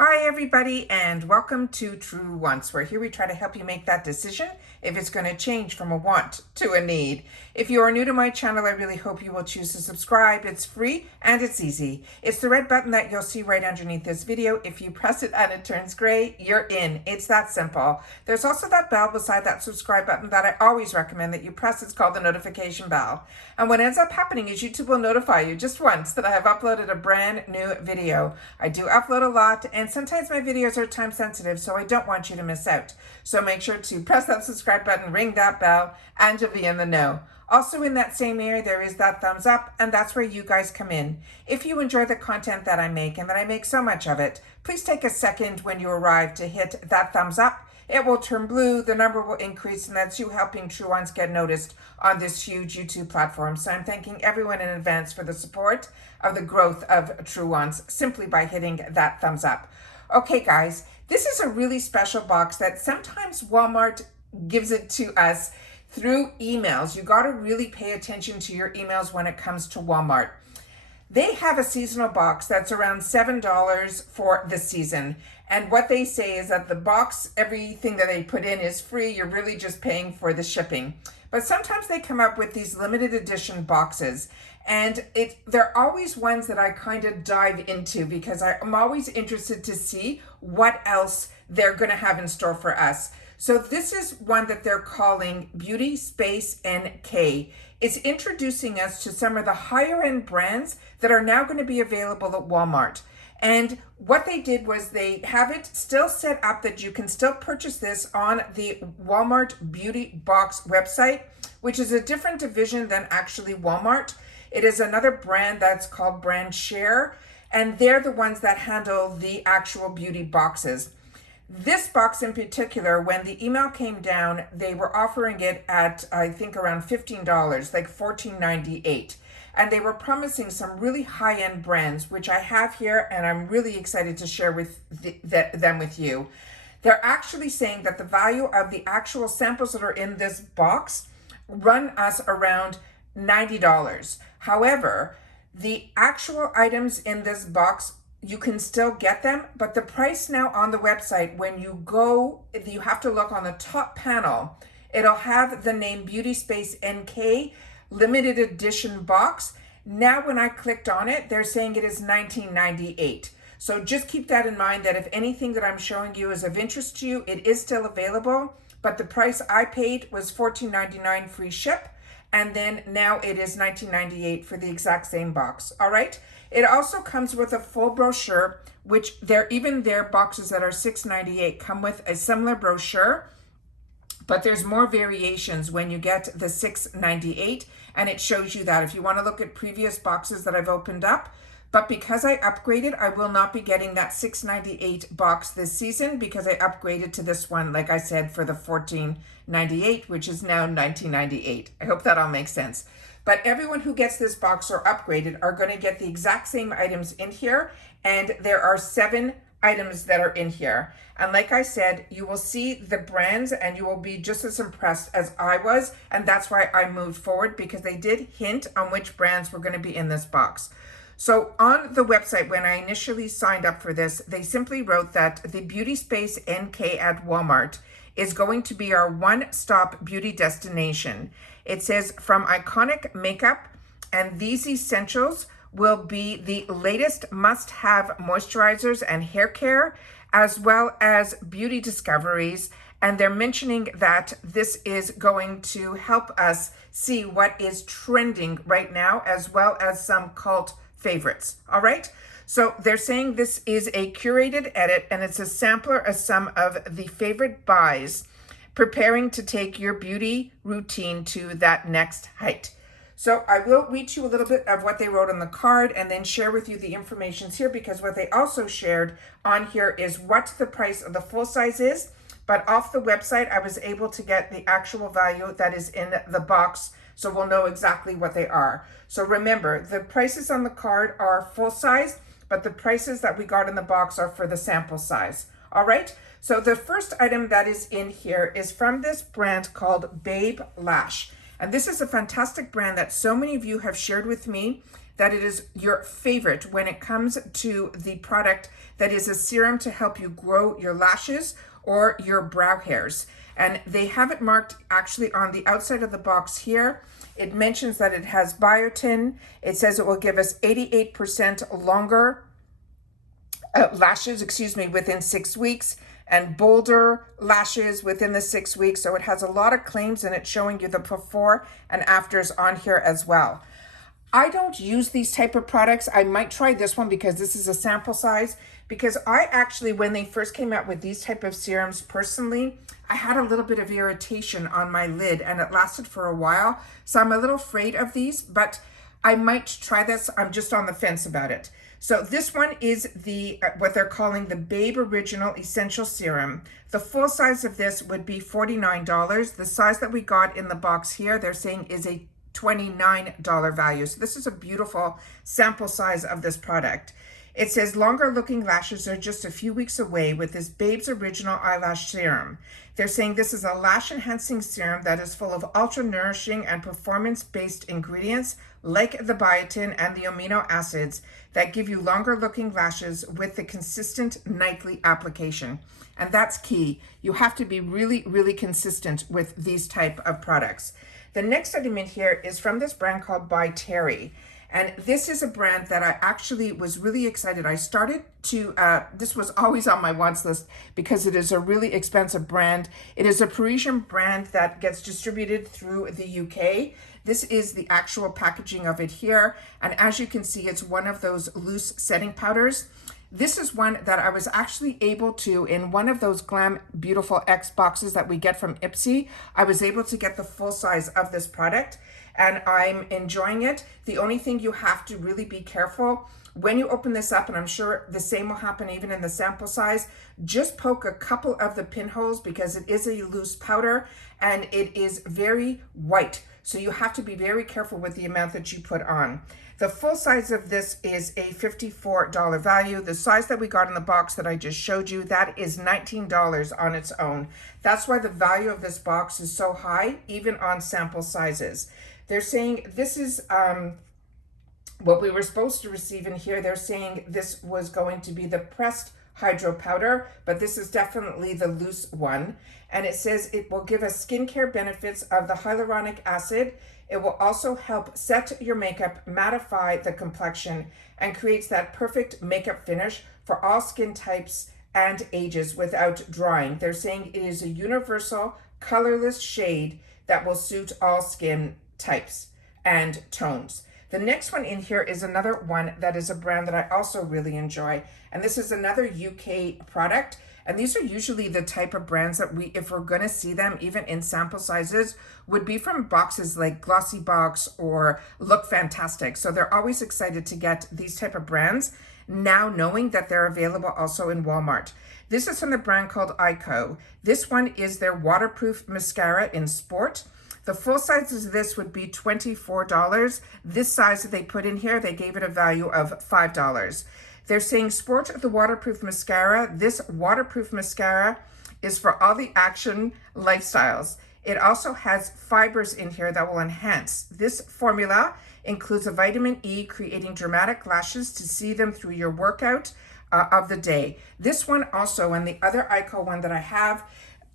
Hi everybody, and welcome to True Wants, where here we try to help you make that decision if it's going to change from a want to a need. If you are new to my channel, I really hope you will choose to subscribe. It's free and it's easy. It's the red button that you'll see right underneath this video. If you press it and it turns gray, you're in. It's that simple. There's also that bell beside that subscribe button that I always recommend that you press. It's called the notification bell. And what ends up happening is YouTube will notify you just once that I have uploaded a brand new video. I do upload a lot, and sometimes my videos are time sensitive, so I don't want you to miss out. So make sure to press that subscribe button, ring that bell, and you'll be in the know. Also in that same area, there is that thumbs up, and that's where you guys come in. If you enjoy the content that I make, and that I make so much of it, please take a second when you arrive to hit that thumbs up. It will turn blue, the number will increase, and that's you helping True Ones get noticed on this huge YouTube platform. So I'm thanking everyone in advance for the support of the growth of True Ones simply by hitting that thumbs up. Okay guys, this is a really special box that sometimes Walmart gives it to us through emails. You got to really pay attention to your emails when it comes to Walmart. They have a seasonal box that's around $7 for the season. And what they say is that the box, everything that they put in is free. You're really just paying for the shipping. But sometimes they come up with these limited edition boxes. And they're always ones that I kind of dive into because I'm always interested to see what else they're going to have in store for us. So this is one that they're calling BeautySpace NK. It's introducing us to some of the higher end brands that are now going to be available at Walmart. And what they did was they have it still set up that you can still purchase this on the Walmart Beauty Box website, which is a different division than actually Walmart. It is another brand that's called Brand Share, and they're the ones that handle the actual beauty boxes. This box in particular, when the email came down, they were offering it at, I think, around $15, like $14.98. And they were promising some really high-end brands, which I have here, and I'm really excited to share with them with you. They're actually saying that the value of the actual samples that are in this box run us around $90. However, the actual items in this box, you can still get them, but the price now on the website, when you go, you have to look on the top panel. It'll have the name BeautySpace NK limited edition box. Now when I clicked on it, they're saying it is $19.98. So just keep that in mind, that if anything that I'm showing you is of interest to you, it is still available, but the price I paid was $14.99 free ship. And then now it is $19.98 for the exact same box. All right. It also comes with a full brochure, which even their boxes that are $6.98 come with a similar brochure, but there's more variations when you get the $6.98, and it shows you that if you want to look at previous boxes that I've opened up. But because I upgraded, I will not be getting that $6.98 box this season because I upgraded to this one, like I said, for the $14.98, which is now $19.98. I hope that all makes sense. But everyone who gets this box or upgraded are going to get the exact same items in here, and there are 7 items that are in here. And like I said, you will see the brands and you will be just as impressed as I was, and that's why I moved forward, because they did hint on which brands were going to be in this box. So on the website, when I initially signed up for this, they simply wrote that the BeautySpace NK at Walmart is going to be our one-stop beauty destination. It says from iconic makeup, and these essentials will be the latest must-have moisturizers and hair care, as well as beauty discoveries. And they're mentioning that this is going to help us see what is trending right now, as well as some cult favorites. All right. So they're saying this is a curated edit, and it's a sampler of some of the favorite buys, preparing to take your beauty routine to that next height. So I will read you a little bit of what they wrote on the card and then share with you the information here, because what they also shared on here is what the price of the full size is. But off the website, I was able to get the actual value that is in the box, so we'll know exactly what they are. So remember, the prices on the card are full size, but the prices that we got in the box are for the sample size. All right. So the first item that is in here is from this brand called Babe Lash. And this is a fantastic brand that so many of you have shared with me that it is your favorite when it comes to the product that is a serum to help you grow your lashes or your brow hairs. And they have it marked actually on the outside of the box here. It mentions that it has biotin. It says it will give us 88% longer lashes, within 6 weeks, and bolder lashes within the 6 weeks. So it has a lot of claims, and it's showing you the before and afters on here as well. I don't use these type of products. I might try this one because this is a sample size, because I actually, when they first came out with these type of serums, personally, I had a little bit of irritation on my lid and it lasted for a while. So I'm a little afraid of these, but I might try this. I'm just on the fence about it. So this one is the what they're calling the Babe Original Essential Serum. The full size of this would be $49. The size that we got in the box here, they're saying is a $29 value. So this is a beautiful sample size of this product. It says longer looking lashes are just a few weeks away with this Babe's Original Eyelash Serum. They're saying this is a lash enhancing serum that is full of ultra nourishing and performance based ingredients like the biotin and the amino acids that give you longer looking lashes with the consistent nightly application. And that's key. You have to be really, really consistent with these type of products. The next item in here is from this brand called By Terry. And this is a brand that I actually was really excited. I started to, this was always on my wants list because it is a really expensive brand. It is a Parisian brand that gets distributed through the UK. This is the actual packaging of it here. And as you can see, it's one of those loose setting powders. This is one that I was actually able to, in one of those Glam Beautiful X boxes that we get from Ipsy, I was able to get the full size of this product and I'm enjoying it. The only thing you have to really be careful when you open this up, and I'm sure the same will happen even in the sample size, just poke a couple of the pinholes because it is a loose powder and it is very white. So you have to be very careful with the amount that you put on. The full size of this is a $54 value. The size that we got in the box that I just showed you, that is $19 on its own. That's why the value of this box is so high, even on sample sizes. They're saying this is what we were supposed to receive in here. They're saying this was going to be the pressed hydro powder, but this is definitely the loose one. And it says it will give us skincare benefits of the hyaluronic acid. It will also help set your makeup, mattify the complexion, and creates that perfect makeup finish for all skin types and ages without drying. They're saying it is a universal colorless shade that will suit all skin types and tones. The next one in here is another one that is a brand that I also really enjoy. And this is another UK product. And these are usually the type of brands that we, if we're going to see them, even in sample sizes, would be from boxes like Glossy Box or Look Fantastic. So they're always excited to get these type of brands, now knowing that they're available also in Walmart. This is from the brand called Ico. This one is their waterproof mascara in Sport. The full size of this would be $24. This size that they put in here, they gave it a value of $5. They're saying Sport the waterproof mascara. This waterproof mascara is for all the action lifestyles. It also has fibers in here that will enhance. This formula includes a vitamin E, creating dramatic lashes to see them through your workout of the day. This one also, and the other Ico one that I have,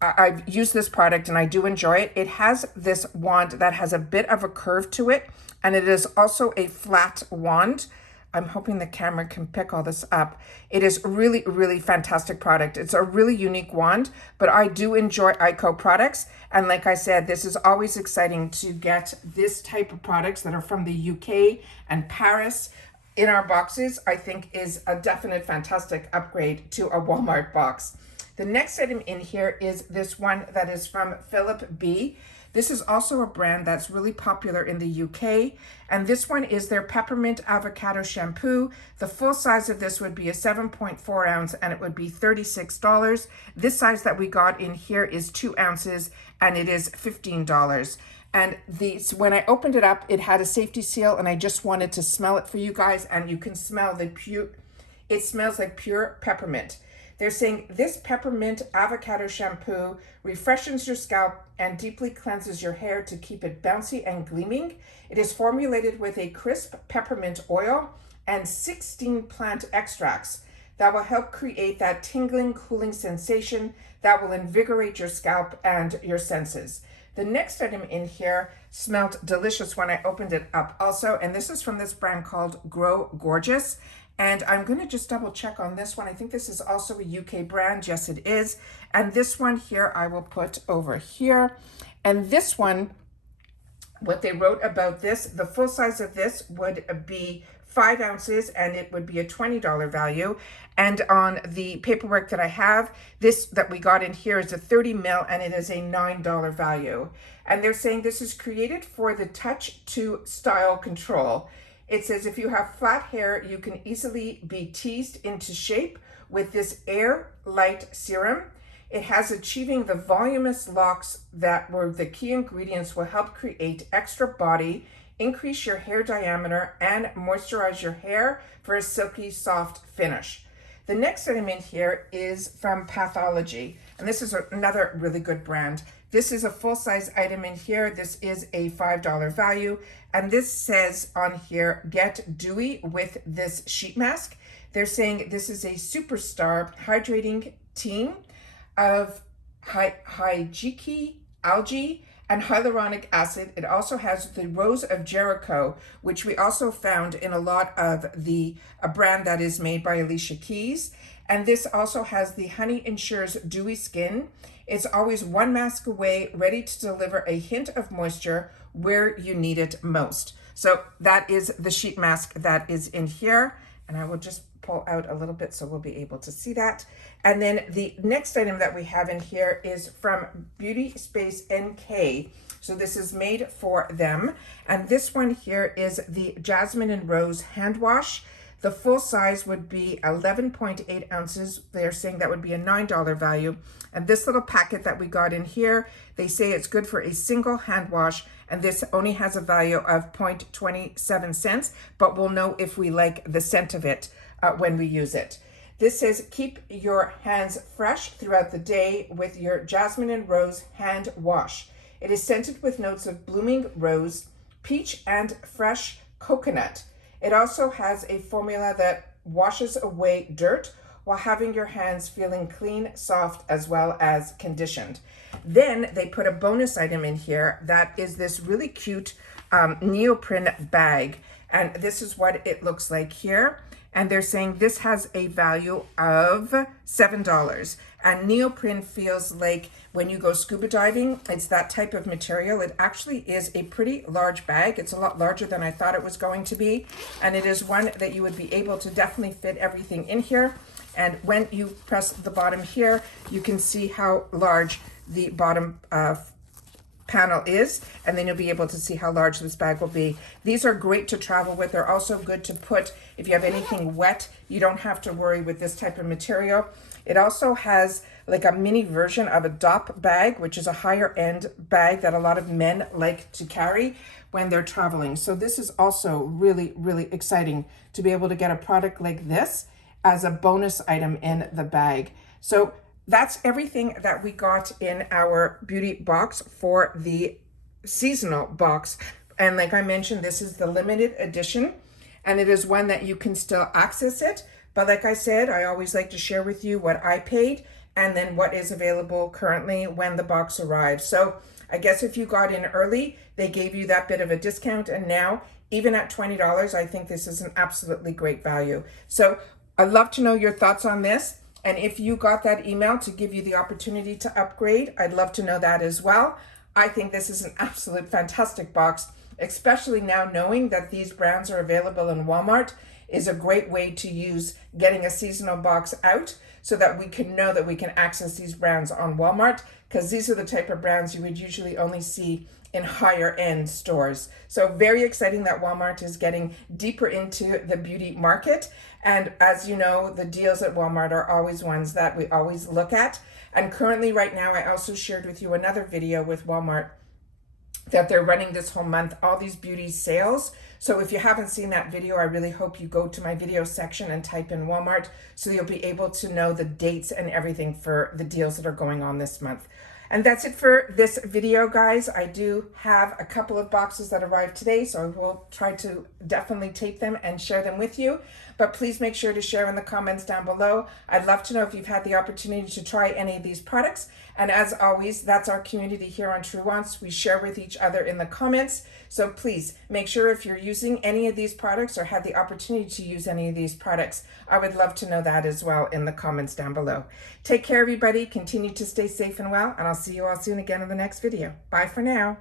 I've used this product and I do enjoy it. It has this wand that has a bit of a curve to it, and it is also a flat wand. I'm hoping the camera can pick all this up. It is really, really fantastic product. It's a really unique wand, but I do enjoy Ico products. And like I said, this is always exciting to get this type of products that are from the UK and Paris in our boxes. I think is a definite fantastic upgrade to a Walmart box. The next item in here is this one that is from Philip B. This is also a brand that's really popular in the UK, and this one is their Peppermint Avocado Shampoo. The full size of this would be a 7.4 ounce, and it would be $36. This size that we got in here is 2 ounces, and it is $15. And when I opened it up, it had a safety seal, and I just wanted to smell it for you guys, and you can smell the pure, it smells like pure peppermint. They're saying this peppermint avocado shampoo refreshes your scalp and deeply cleanses your hair to keep it bouncy and gleaming. It is formulated with a crisp peppermint oil and 16 plant extracts that will help create that tingling, cooling sensation that will invigorate your scalp and your senses. The next item in here smelled delicious when I opened it up also, and this is from this brand called Grow Gorgeous. And I'm going to just double check on this one. I think this is also a UK brand. Yes, it is. And this one here I will put over here. And this one, what they wrote about this, the full size of this would be 5 ounces and it would be a $20 value. And on the paperwork that I have, this that we got in here is a 30 ml and it is a $9 value. And they're saying this is created for the touch to style control. It says if you have flat hair, you can easily be teased into shape with this Air Light Serum. It has achieving the voluminous locks that were the key ingredients will help create extra body, increase your hair diameter, and moisturize your hair for a silky, soft finish. The next item in here is from Pathology, and this is another really good brand. This is a full-size item in here. This is a $5 value, and this says on here, get dewy with this sheet mask. They're saying this is a superstar hydrating team of hijiki algae and hyaluronic acid. It also has the Rose of Jericho, which we also found in a lot of a brand that is made by Alicia Keys. And this also has the Honey Ensures Dewy Skin. It's always one mask away, ready to deliver a hint of moisture where you need it most. So that is the sheet mask that is in here. And I will just pull out a little bit so we'll be able to see that. And then the next item that we have in here is from BeautySpace NK. So this is made for them. And this one here is the Jasmine and Rose hand wash. The full size would be 11.8 ounces. They're saying that would be a $9 value. And this little packet that we got in here, they say it's good for a single hand wash. And this only has a value of 0.27 cents, but we'll know if we like the scent of it when we use it. This says, keep your hands fresh throughout the day with your Jasmine and Rose hand wash. It is scented with notes of blooming rose, peach, and fresh coconut. It also has a formula that washes away dirt while having your hands feeling clean, soft, as well as conditioned. Then they put a bonus item in here that is this really cute neoprene bag. And this is what it looks like here. And they're saying this has a value of $7. And neoprene feels like when you go scuba diving, it's that type of material. It actually is a pretty large bag. It's a lot larger than I thought it was going to be. And it is one that you would be able to definitely fit everything in here. And when you press the bottom here, you can see how large the bottom panel is, and then you'll be able to see how large this bag will be. These are great to travel with. They're also good to put if you have anything wet. You don't have to worry with this type of material. It also has like a mini version of a Dupe bag, which is a higher end bag that a lot of men like to carry when they're traveling. So this is also really, really exciting to be able to get a product like this as a bonus item in the bag. So that's everything that we got in our beauty box for the seasonal box. And like I mentioned, this is the limited edition, and it is one that you can still access it. But like I said, I always like to share with you what I paid and then what is available currently when the box arrives. So I guess if you got in early, they gave you that bit of a discount. And now, even at $20, I think this is an absolutely great value. So I'd love to know your thoughts on this. And if you got that email to give you the opportunity to upgrade, I'd love to know that as well. I think this is an absolute fantastic box, especially now knowing that these brands are available in Walmart is a great way to use getting a seasonal box out so that we can know that we can access these brands on Walmart, because these are the type of brands you would usually only see in higher end stores. So very exciting that Walmart is getting deeper into the beauty market. And as you know, the deals at Walmart are always ones that we always look at. And currently right now, I also shared with you another video with Walmart that they're running this whole month, all these beauty sales. So if you haven't seen that video, I really hope you go to my video section and type in Walmart so you'll be able to know the dates and everything for the deals that are going on this month. And that's it for this video, guys. I do have a couple of boxes that arrived today, so I will try to definitely tape them and share them with you. But please make sure to share in the comments down below. I'd love to know if you've had the opportunity to try any of these products. And as always, that's our community here on True Wants. We share with each other in the comments. So please make sure if you're using any of these products or had the opportunity to use any of these products, I would love to know that as well in the comments down below. Take care, everybody. Continue to stay safe and well, and I'll see you all soon again in the next video. Bye for now.